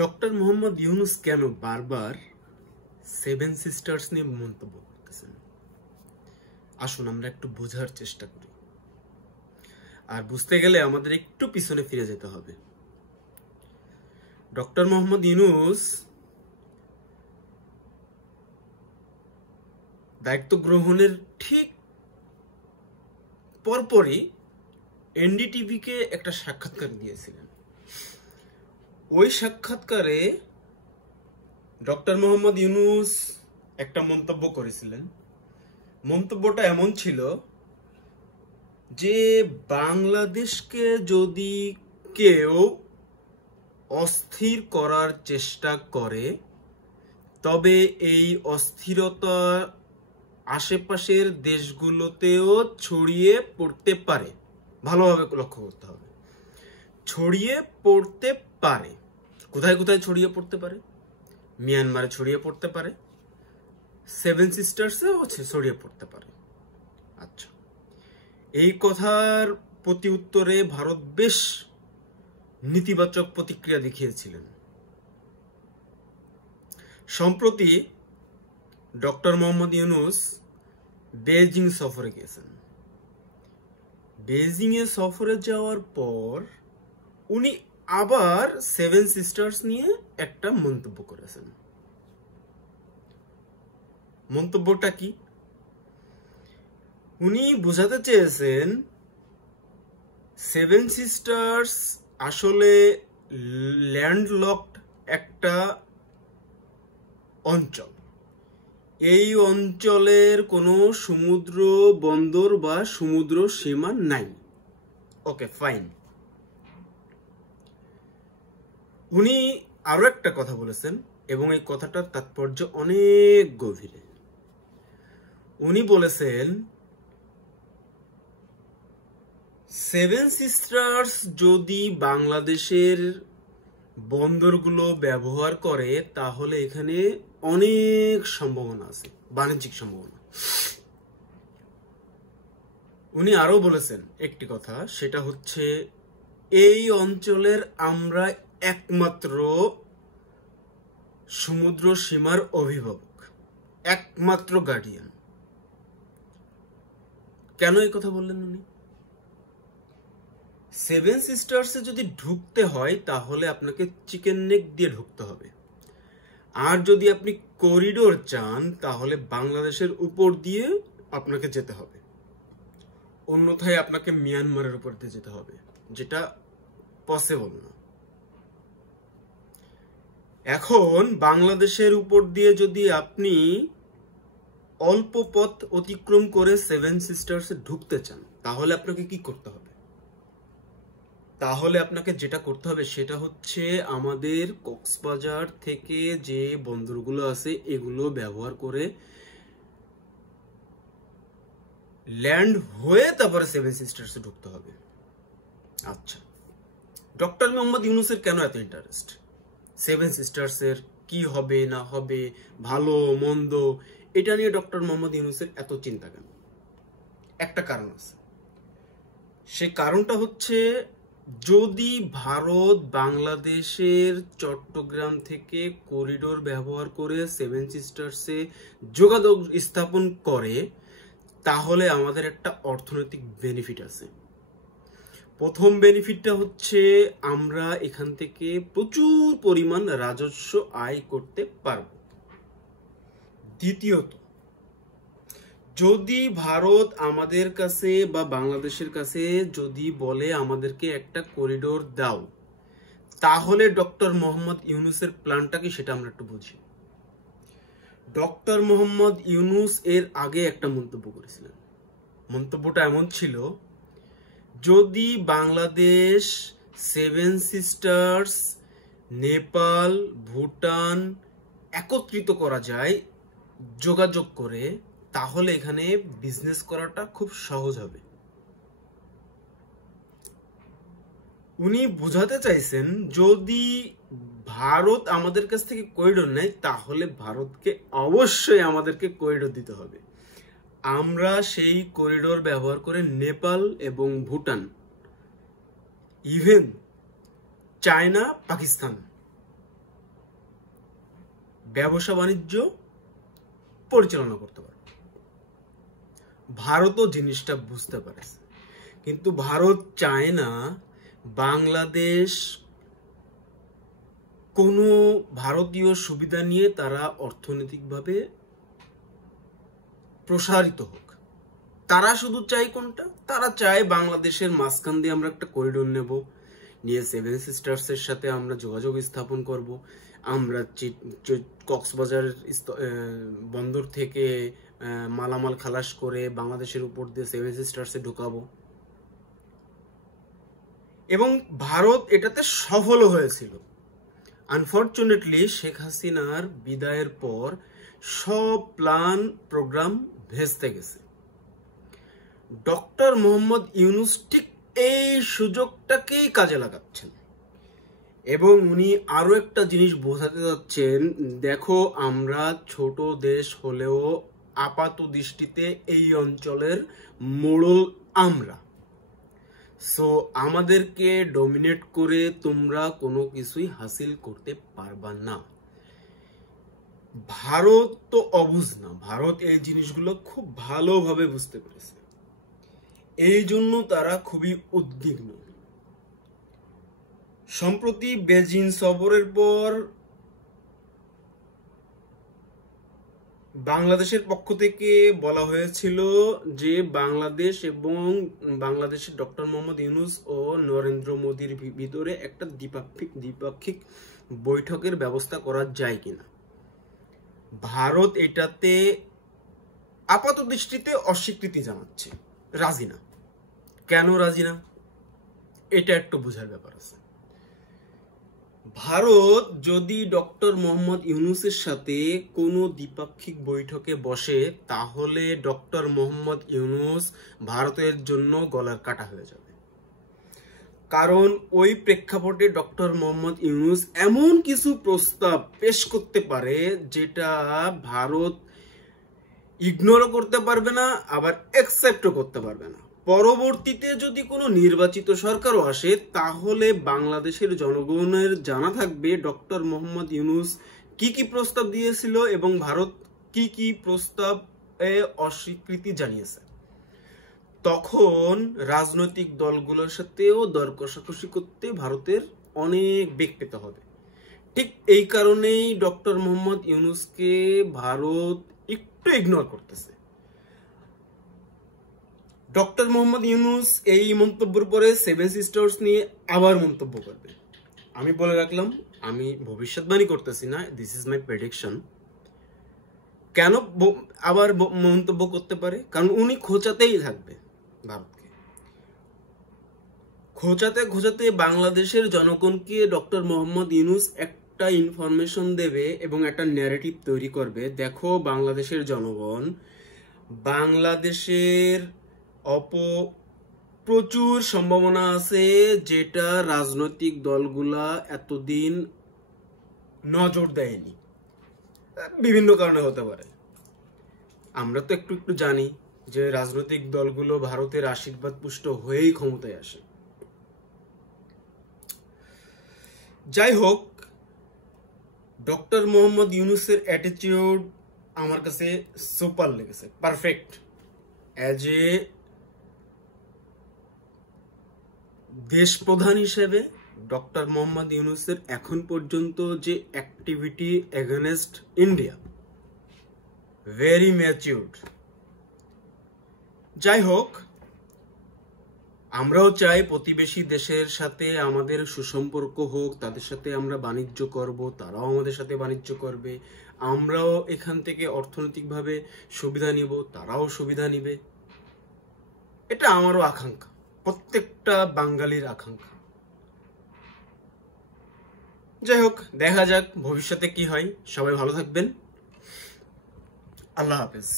Doctor Mohammad Yunus কেন বারবার seven sisters নিয়ে মন্তব্য করতেছেন? আসুন আমরা একটু বোঝার চেষ্টা করি। আর বুঝতে গেলে আমাদের একটু পিছনে ফিরে যেতে হবে। ডক্টর মোহাম্মদ ইউনুস দায়িত্ব গ্রহণের ঠিক পরপরই এনডিটিভিকে একটা সাক্ষাৎকার দিয়েছিলেন। ওই সাক্ষাৎকারে ডক্টর মোহাম্মদ ইউনুস একটা মন্তব্য করেছিলেন। মন্তব্যটা এমন ছিল যে বাংলাদেশকে যদি কেউ অস্থির করার চেষ্টা করে তবে এই অস্থিরতা আশেপাশের দেশগুলোতেও ছড়িয়ে পড়তে পারে। ভালোভাবে লক্ষ্য করতে হবে, ছড়িয়ে পড়তে পারে। কোথায় কোথায় ছড়িয়ে পড়তে পারে? মিয়ানমারে ছড়িয়ে পড়তে পারে, সেভেন সিস্টার্সেও ছড়িয়ে পড়তে পারে। আচ্ছা, এই কথার প্রতি উত্তরে ভারত বেশ নেতিবাচক প্রতিক্রিয়া দেখিয়েছিলেন। সম্প্রতি ডক্টর মোহাম্মদ ইউনুস বেজিং সফরে গিয়েছেন। বেজিং এ সফরে যাওয়ার পর উনি আবার সেভেন সিস্টার্স নিয়ে একটা মন্তব্য করেছেন। মন্তব্যটা কি? উনি বোঝাতে চেয়েছেন সেভেন সিস্টার্স আসলে ল্যান্ডলকড একটা অঞ্চল। এই অঞ্চলের কোনো সমুদ্র বন্দর বা সমুদ্র সীমা নাই। ওকে, ফাইন। উনি আরো একটা কথা বলেছেন এবং এই কথাটার তাৎপর্য অনেক গভীরে। উনি বলেছেন সেভেন সিস্টার্স যদি বাংলাদেশের বন্দরগুলো ব্যবহার করে তাহলে এখানে অনেক সম্ভাবনা আছে, বাণিজ্যিক সম্ভাবনা। উনি আরো বলেছেন একটি কথা, সেটা হচ্ছে এই অঞ্চলের আমরা একমাত্র সমুদ্র সীমার অভিভাবক, একমাত্র গার্ডিয়ান। কেন এই কথা বললেন উনি? সেভেন সিস্টার্সে যদি ঢুকতে হয় তাহলে আপনাকে চিকেন নেক দিয়ে ঢুকতে হবে, আর যদি আপনি করিডোর চান তাহলে বাংলাদেশের উপর দিয়ে আপনাকে যেতে হবে, অন্যথায় আপনাকে মিয়ানমারের উপর দিয়ে যেতে হবে, যেটা পসিবল না। এখন বাংলাদেশের উপর দিয়ে যদি আপনি অল্প পথ অতিক্রম করে সেভেন সিস্টার্সে ঢুকতে চান তাহলে আপনাকে কি করতে হবে? তাহলে আপনাকে যেটা করতে হবে সেটা হচ্ছে আমাদের কক্সবাজার থেকে যে বন্দরগুলো আছে এগুলো ব্যবহার করে ল্যান্ড হয়ে তারপরে সেভেন সিস্টার্সে ঢুকতে হবে। আচ্ছা, ডক্টর মোহাম্মদ ইউনুসের কেন এত ইন্টারেস্ট? সেভেন সিস্টার্সের কি হবে না হবে, ভালো মন্দ, এটা নিয়ে ডক্টর মোহাম্মদ ইউনুসের এত চিন্তা কেন? একটা কারণ আছে। সে কারণটা হচ্ছে যদি ভারত বাংলাদেশের চট্টগ্রাম থেকে করিডোর ব্যবহার করে সেভেন সিস্টার্সে যোগাযোগ স্থাপন করে তাহলে আমাদের একটা অর্থনৈতিক বেনিফিট আছে। প্রথম বেনিফিটটা হচ্ছে আমরা এখান থেকে প্রচুর পরিমাণ রাজস্ব আয় করতে পারব। দ্বিতীয়ত, যদি ভারত আমাদের কাছে বা বাংলাদেশের কাছে যদি বলে আমাদেরকে একটা করিডোর দাও, তাহলে ডক্টর মোহাম্মদ ইউনুসের প্ল্যানটা কি সেটা আমরা একটু বুঝি। ডক্টর মোহাম্মদ ইউনুস এর আগে একটা মন্তব্য করেছিলেন। মন্তব্যটা এমন ছিল, যদি বাংলাদেশ সেভেন সিস্টার্স, নেপাল, ভুটান একত্রিত করা যায় যোগাযোগ করে তাহলে এখানে বিজনেস করাটা খুব সহজ হবে। উনি বোঝাতে চাইছেন যদি ভারত আমাদের কাছ থেকে করিডোর নেয় তাহলে ভারতকে অবশ্যই আমাদেরকে করিডোর দিতে হবে। আমরা সেই করিডোর ব্যবহার করে নেপাল এবং ভুটান, ইভেন চায়না, পাকিস্তান ব্যবসা বাণিজ্য পরিচালনা করতে পারবে। ভারতও জিনিসটা বুঝতে পারেছে, কিন্তু ভারত চায় না বাংলাদেশ কোনো ভারতীয় সুবিধা নিয়ে তারা অর্থনৈতিকভাবে প্রসারিত হোক। তারা শুধু চায় কোনটা, তারা চায় বাংলাদেশের মাঝখান দিয়ে আমরা একটা করিডোর নেব, নিয়ে সেভেন সিস্টার্সের সাথে আমরা যোগাযোগ স্থাপন করব, আমরা কক্সবাজার বন্দর থেকে মালামাল খালাস করে বাংলাদেশের উপর দিয়ে সেভেন সিস্টার্সে ঢুকাবো। এবং ভারত এটাতে সফল হয়েছিল। আনফরচুনেটলি শেখ হাসিনার বিদায়ের পর সব প্ল্যান প্রোগ্রাম ভেস্তে গেছে। ডক্টর মোহাম্মদ ইউনূস ঠিক এই সুযোগটাকেই কাজে লাগাচ্ছেন এবং উনি আরো একটা জিনিস বোঝাতে যাচ্ছেন, দেখো আমরা ছোট দেশ হলেও আপাত দৃষ্টিতে এই অঞ্চলের মোড়ল আমরা, সো আমাদেরকে ডমিনেট করে তোমরা কোনো কিছুই হাসিল করতে পারবা না। ভারত তো অবুঝ না, ভারত এই জিনিসগুলো খুব ভালোভাবে বুঝতে পেরেছে, এই জন্য তারা খুবই উদ্বিগ্ন। সম্প্রতি বেজিং সফরের পর বাংলাদেশের পক্ষ থেকে বলা হয়েছিল যে বাংলাদেশ এবং বাংলাদেশের ডক্টর মোহাম্মদ ইউনূস ও নরেন্দ্র মোদীর ভিতরে একটা দ্বিপাক্ষিক বৈঠকের ব্যবস্থা করা যায় কিনা। ভারত এটাতে আপাত দৃষ্টিতে অস্বীকৃতি জানাচ্ছে, রাজি না। কেন রাজি না এটা একটু বোঝার ব্যাপার আছে। ভারত যদি ডক্টর মোহাম্মদ ইউনূসের সাথে কোনো দ্বিপাক্ষিক বৈঠকে বসে, তাহলে ডক্টর মোহাম্মদ ইউনূস ভারতের জন্য গলার কাটা হয়ে যাবে। কারণ ওই প্রেক্ষাপটে ডক্টর মোহাম্মদ ইউনূস এমন কিছু প্রস্তাব পেশ করতে পারে যেটা ভারত ইগনোরও করতে পারবে না, আবার অ্যাকসেপ্টও করতে পারবে না। পরবর্তীতে যদি কোনো নির্বাচিত সরকারও আসে, তাহলে বাংলাদেশের জনগণের জানা থাকবে ডক্টর মোহাম্মদ ইউনূস কি কি প্রস্তাব দিয়েছিল এবং ভারত কি কি প্রস্তাবে অস্বীকৃতি জানিয়েছে। তখন রাজনৈতিক দলগুলোর সাথেও দর কষাকষি করতে ভারতের অনেক বেগ পেতে হবে। ঠিক এই কারণেই ডক্টর মোহাম্মদ ইউনূসকে ভারত একটু ইগনোর করতেছে। ডক্টর মোহাম্মদ ইউনূস এই মন্তব্যের পরে সেভেন সিস্টার্স নিয়ে আবার মন্তব্য করবে। আমি বলে রাখলাম, আমি ভবিষ্যৎবাণী করতেছি না, দিস ইজ মাই প্রেডিকশন। কেন আবার মন্তব্য করতে পারে? কারণ উনি খোঁচাতেই থাকবে ভারতকে, খোঁচাতে খোঁচাতে বাংলাদেশের জনগণকে ডক্টর মোহাম্মদ ইউনূস একটা ইনফরমেশন দেবে এবং একটা ন্যারেটিভ তৈরি করবে। দেখো বাংলাদেশের জনগণ, বাংলাদেশের প্রচুর সম্ভাবনা আছে যেটা রাজনৈতিক দলগুলা এতদিন নজর দেয়নি, বিভিন্ন কারণে হতে পারে। আমরা তো একটু একটু জানি যে রাজনৈতিক দলগুলো ভারতের আশীর্বাদ পুষ্ট হয়েই ক্ষমতায় আসে। যাই হোক, ডক্টর মোহাম্মদ ইউনূসের অ্যাটিটিউড আমার কাছে সুপার লেগেছে, পারফেক্ট। অ্যাজ এ দেশ প্রধান হিসেবে ডক্টর মোহাম্মদ ইউনূসের এখন পর্যন্ত যে activity against India, very matured. যাই হোক, আমরাও চাই প্রতিবেশী দেশের সাথে আমাদের সুসম্পর্ক হোক, তাদের সাথে আমরা বাণিজ্য করব, তারাও আমাদের সাথে বাণিজ্য করবে, আমরাও এখান থেকে অর্থনৈতিকভাবে সুবিধা নিব, তারাও সুবিধা নিবে। এটা আমারও আকাঙ্ক্ষা, প্রত্যেকটা বাঙালির আকাঙ্ক্ষা। যাই হোক, দেখা যাক ভবিষ্যতে কি হয়। সবাই ভালো থাকবেন, আল্লাহ হাফেজ।